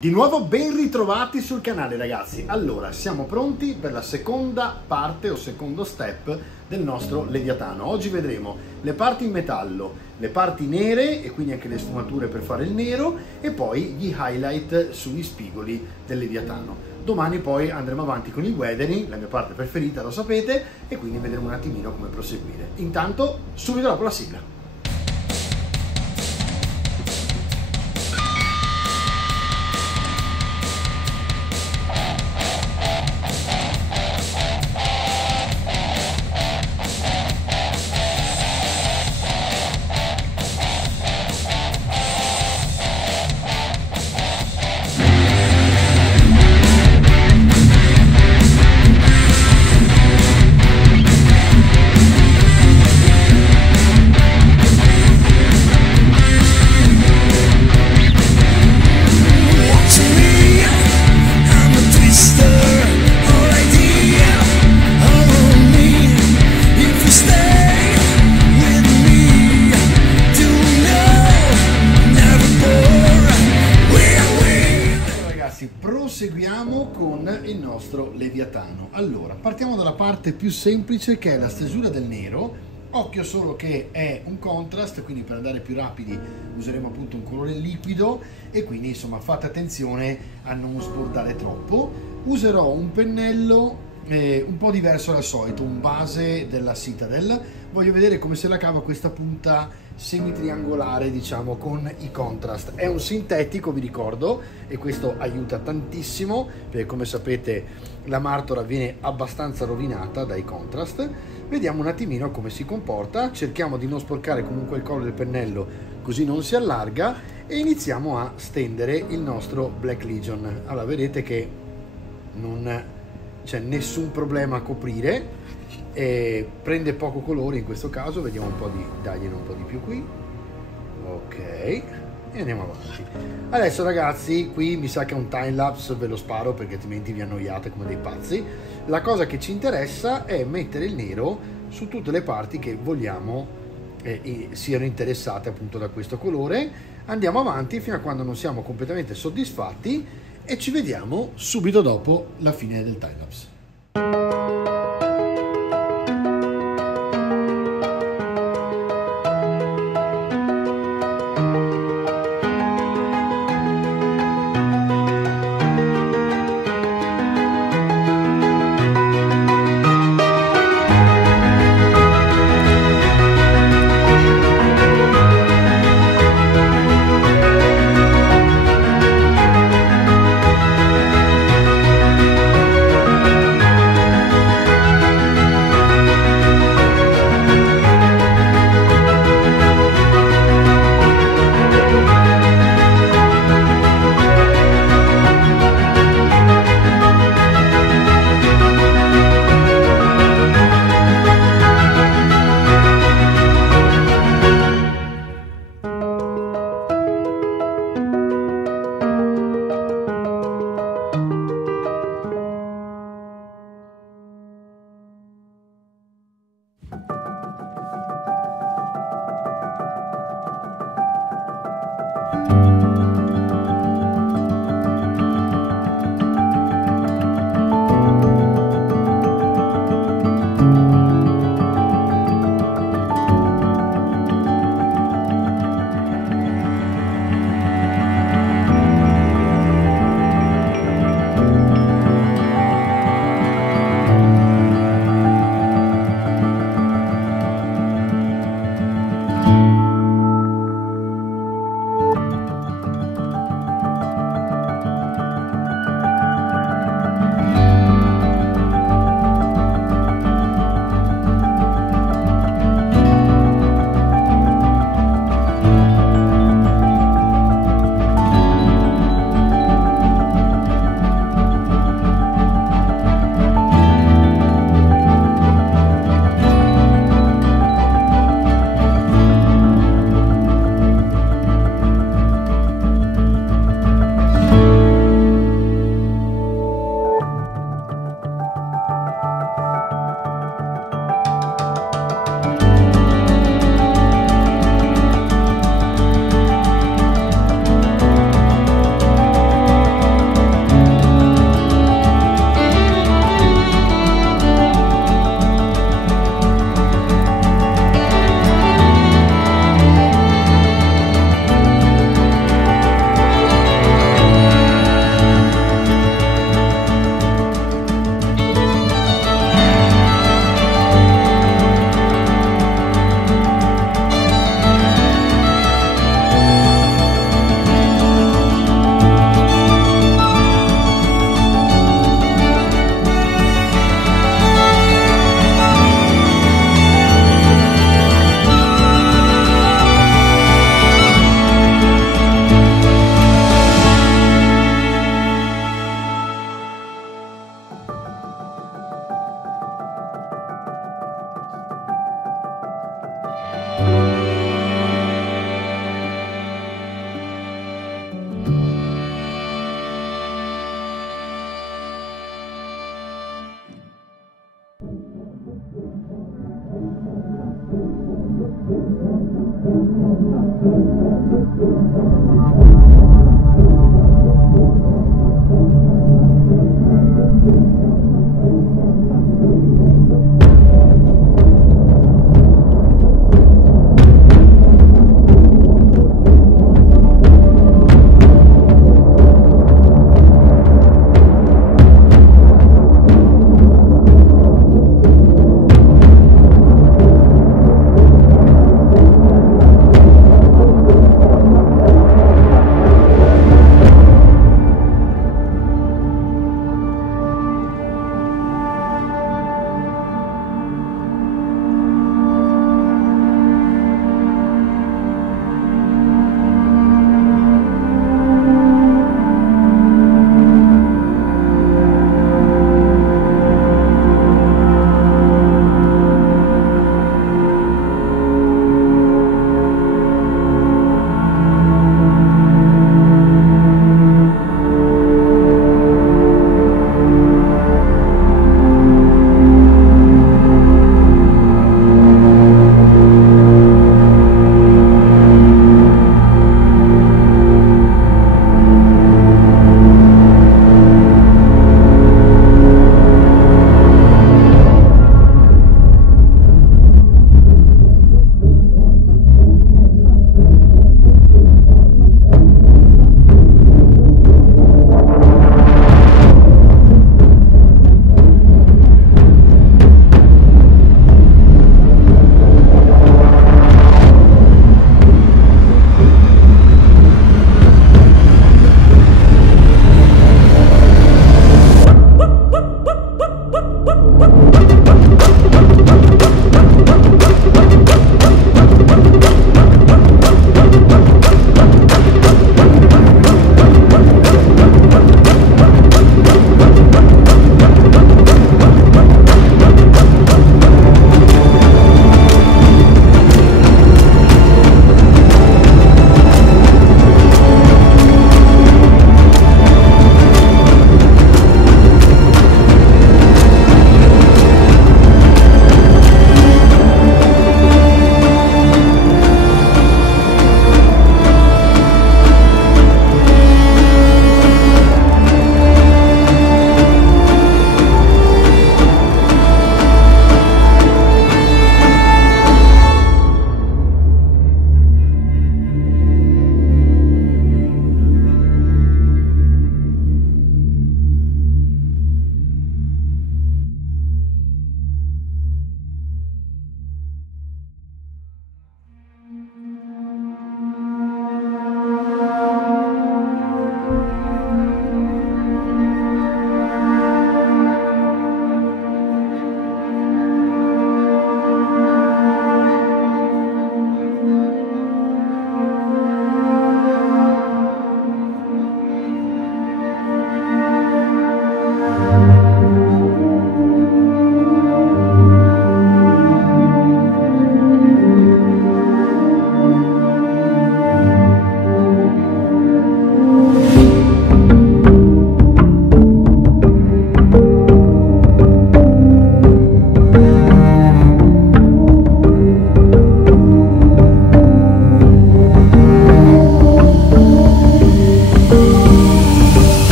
Di nuovo ben ritrovati sul canale ragazzi. Allora, siamo pronti per la seconda parte o secondo step del nostro Leviatano. Oggi vedremo le parti in metallo, le parti nere e quindi anche le sfumature per fare il nero e poi gli highlight sugli spigoli del Leviatano. Domani poi andremo avanti con il weathering, la mia parte preferita, lo sapete, e quindi vedremo un attimino come proseguire. Intanto, subito dopo la sigla. Proseguiamo con il nostro Leviatano. Allora, partiamo dalla parte più semplice che è la stesura del nero. Occhio solo che è un contrast, quindi per andare più rapidi useremo appunto un colore liquido e quindi insomma fate attenzione a non sbordare troppo. Userò un pennello un po' diverso dal solito, un base della Citadel. Voglio vedere come se la cava questa punta semi-triangolare, diciamo, con i contrast. È un sintetico, vi ricordo, e questo aiuta tantissimo perché, come sapete, la martora viene abbastanza rovinata dai contrast. Vediamo un attimino come si comporta, cerchiamo di non sporcare comunque il collo del pennello così non si allarga e iniziamo a stendere il nostro Black Legion. Allora, vedete che non c'è nessun problema a coprire, prende poco colore in questo caso. Vediamo un po' di dargliene un po' di più qui, ok, e andiamo avanti. Adesso ragazzi, qui mi sa che è un time lapse, ve lo sparo perché altrimenti vi annoiate come dei pazzi. La cosa che ci interessa è mettere il nero su tutte le parti che vogliamo siano interessate appunto da questo colore. Andiamo avanti fino a quando non siamo completamente soddisfatti e ci vediamo subito dopo la fine del timelapse.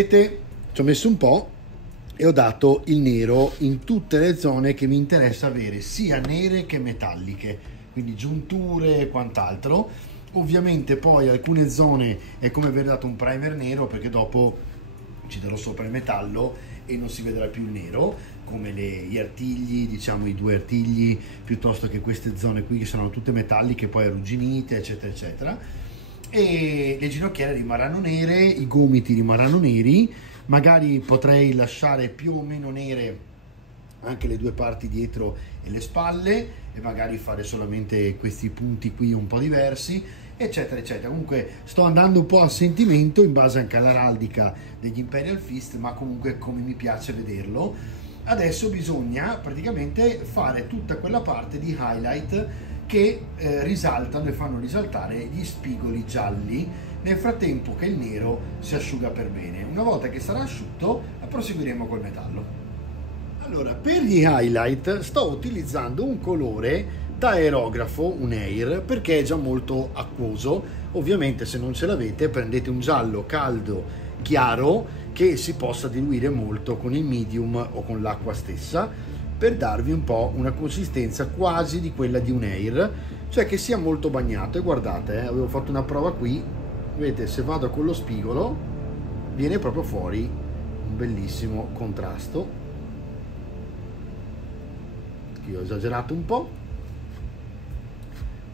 vedete ci ho messo un po' e ho dato il nero in tutte le zone che mi interessa avere, sia nere che metalliche, quindi giunture e quant'altro. Ovviamente poi alcune zone è come aver dato un primer nero, perché dopo ci darò sopra il metallo e non si vedrà più il nero, come gli artigli, diciamo i due artigli, piuttosto che queste zone qui che sono tutte metalliche, poi arrugginite, eccetera eccetera. E le ginocchiere rimarranno nere, i gomiti rimarranno neri, magari potrei lasciare più o meno nere anche le due parti dietro e le spalle, e magari fare solamente questi punti qui un po' diversi, eccetera eccetera. Comunque sto andando un po' a sentimento, in base anche all'araldica degli Imperial Fist, ma comunque come mi piace vederlo. Adesso bisogna praticamente fare tutta quella parte di highlight che risaltano e fanno risaltare gli spigoli gialli nel frattempo che il nero si asciuga per bene. Una volta che sarà asciutto proseguiremo col metallo. Allora, per gli highlight sto utilizzando un colore da aerografo, un Air, perché è già molto acquoso. Ovviamente se non ce l'avete prendete un giallo caldo chiaro che si possa diluire molto con il medium o con l'acqua stessa, per darvi un po' una consistenza quasi di quella di un Air, cioè che sia molto bagnato. E guardate, avevo fatto una prova qui, vedete, se vado con lo spigolo viene proprio fuori un bellissimo contrasto. Io ho esagerato un po',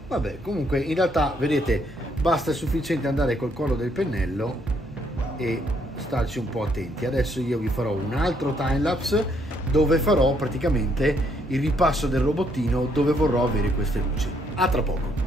vabbè, comunque in realtà vedete basta, è sufficiente andare col collo del pennello e starci un po' attenti. Adesso io vi farò un altro timelapse dove farò praticamente il ripasso del robottino, dove vorrò avere queste luci. A tra poco.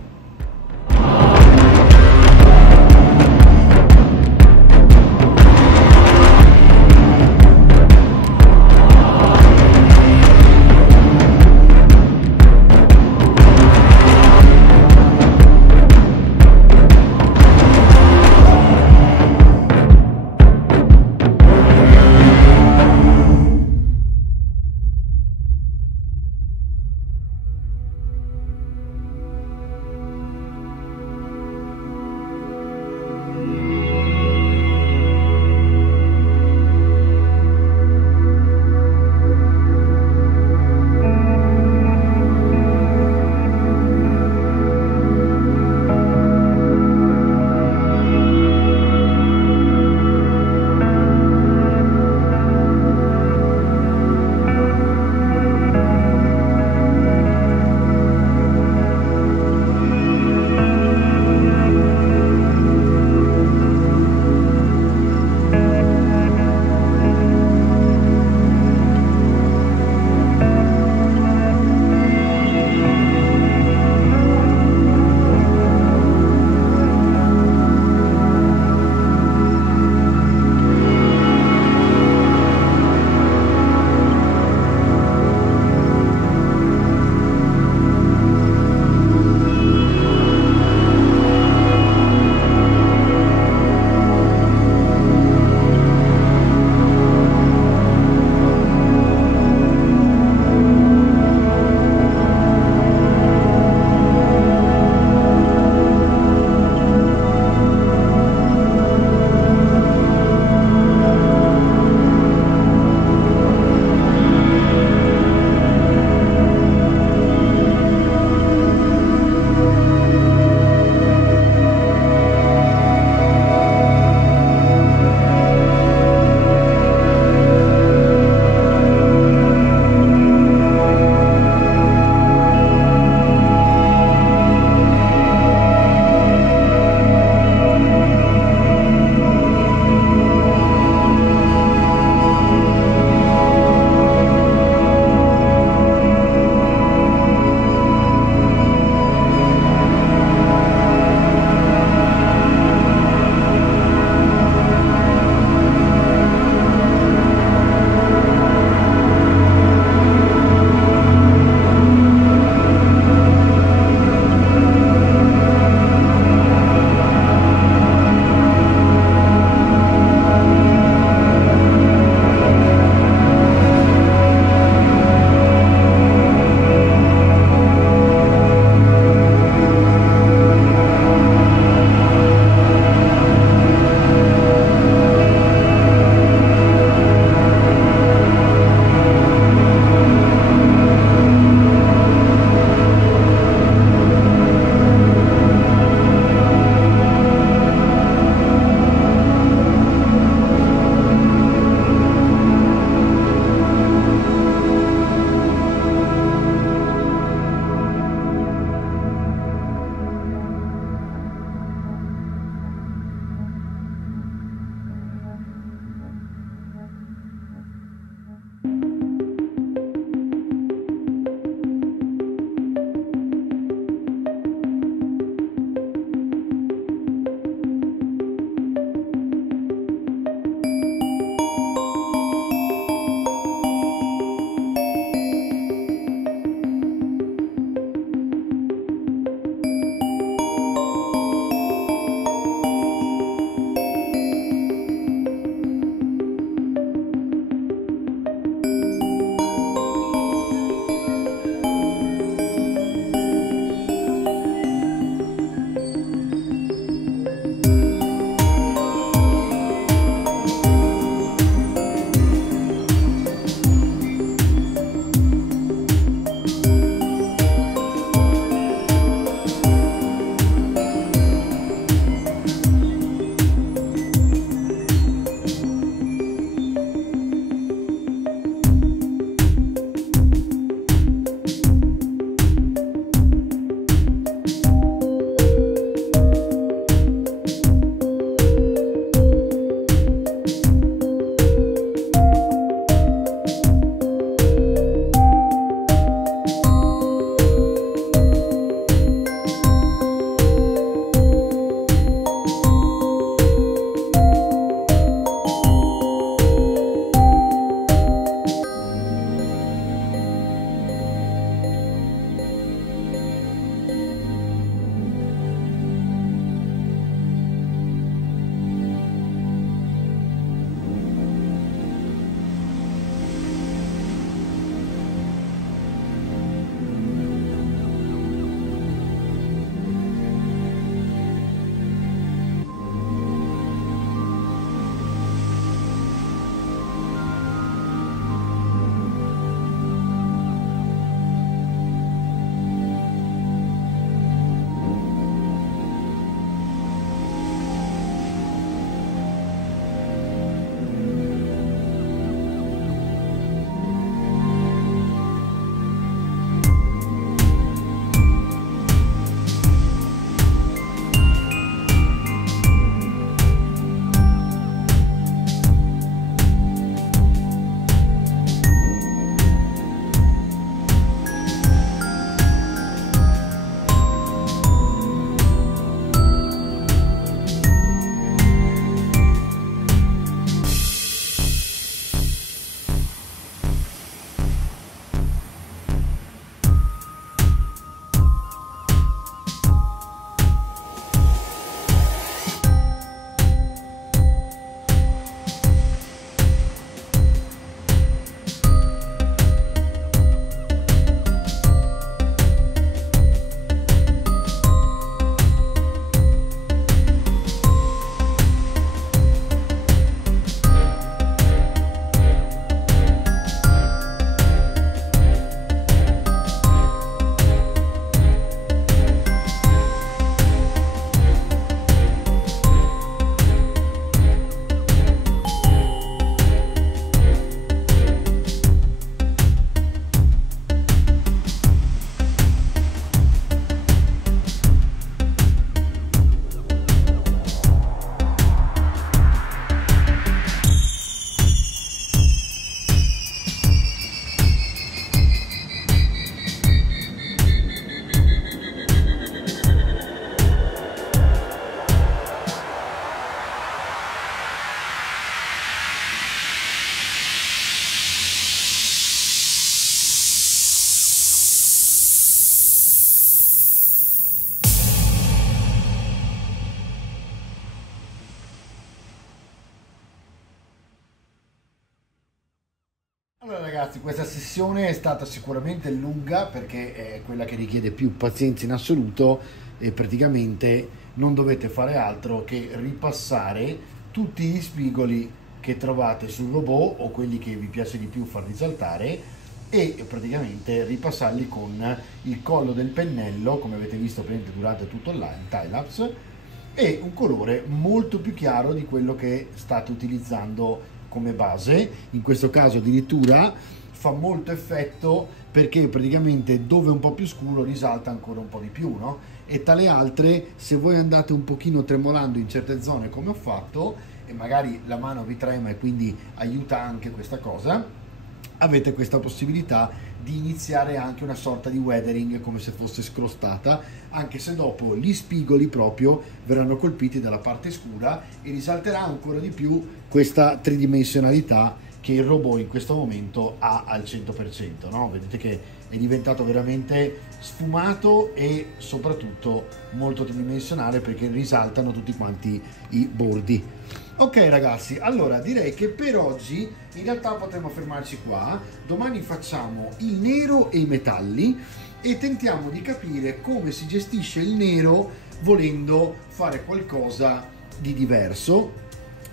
ragazzi, questa sessione è stata sicuramente lunga perché è quella che richiede più pazienza in assoluto e praticamente non dovete fare altro che ripassare tutti gli spigoli che trovate sul robot o quelli che vi piace di più far risaltare e praticamente ripassarli con il collo del pennello, come avete visto durante tutto il time-lapse, e un colore molto più chiaro di quello che state utilizzando come base. In questo caso addirittura fa molto effetto perché praticamente dove è un po' più scuro risalta ancora un po' di più, no? E tale altre, se voi andate un pochino tremolando in certe zone come ho fatto e magari la mano vi trema e quindi aiuta anche questa cosa, avete questa possibilità di iniziare anche una sorta di weathering come se fosse scrostata, anche se dopo gli spigoli proprio verranno colpiti dalla parte scura e risalterà ancora di più questa tridimensionalità che il robot in questo momento ha al 100%, no? Vedete che è diventato veramente sfumato e soprattutto molto tridimensionale perché risaltano tutti quanti i bordi. Ok ragazzi, allora direi che per oggi in realtà potremmo fermarci qua. Domani facciamo il nero e i metalli e tentiamo di capire come si gestisce il nero volendo fare qualcosa di diverso,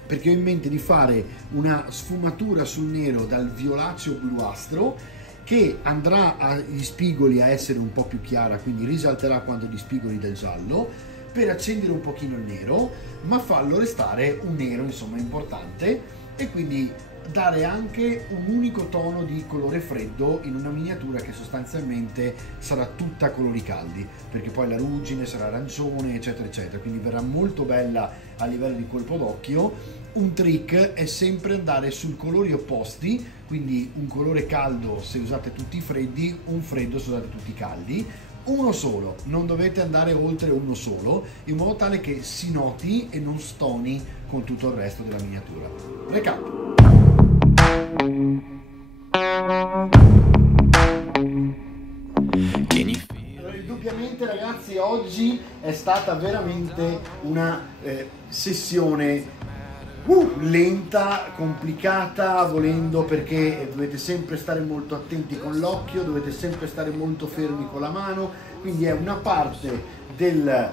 perché ho in mente di fare una sfumatura sul nero dal violaceo bluastro che andrà agli spigoli a essere un po' più chiara, quindi risalterà quando gli spigoli del giallo, per accendere un pochino il nero, ma farlo restare un nero insomma importante e quindi dare anche un unico tono di colore freddo in una miniatura che sostanzialmente sarà tutta colori caldi, perché poi la ruggine sarà arancione eccetera eccetera, quindi verrà molto bella a livello di colpo d'occhio. Un trick è sempre andare sui colori opposti, quindi un colore caldo se usate tutti i freddi, un freddo se usate tutti i caldi, uno solo, non dovete andare oltre uno solo, in modo tale che si noti e non stoni con tutto il resto della miniatura. Recap. Allora, indubbiamente ragazzi oggi è stata veramente una sessione lenta, complicata volendo, perché dovete sempre stare molto attenti con l'occhio, dovete sempre stare molto fermi con la mano, quindi è una parte del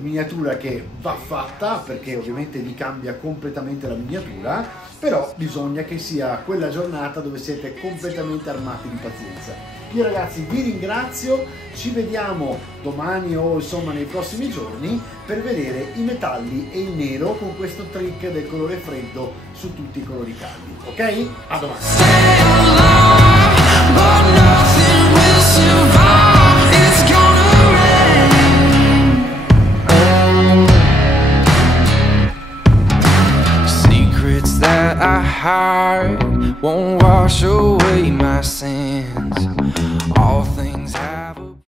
miniatura che va fatta perché ovviamente vi cambia completamente la miniatura, però bisogna che sia quella giornata dove siete completamente armati di pazienza. Io ragazzi vi ringrazio, ci vediamo domani o insomma nei prossimi giorni per vedere i metalli e il nero con questo trick del colore freddo su tutti i colori caldi, ok? A domani! Won't wash away my sins. All things have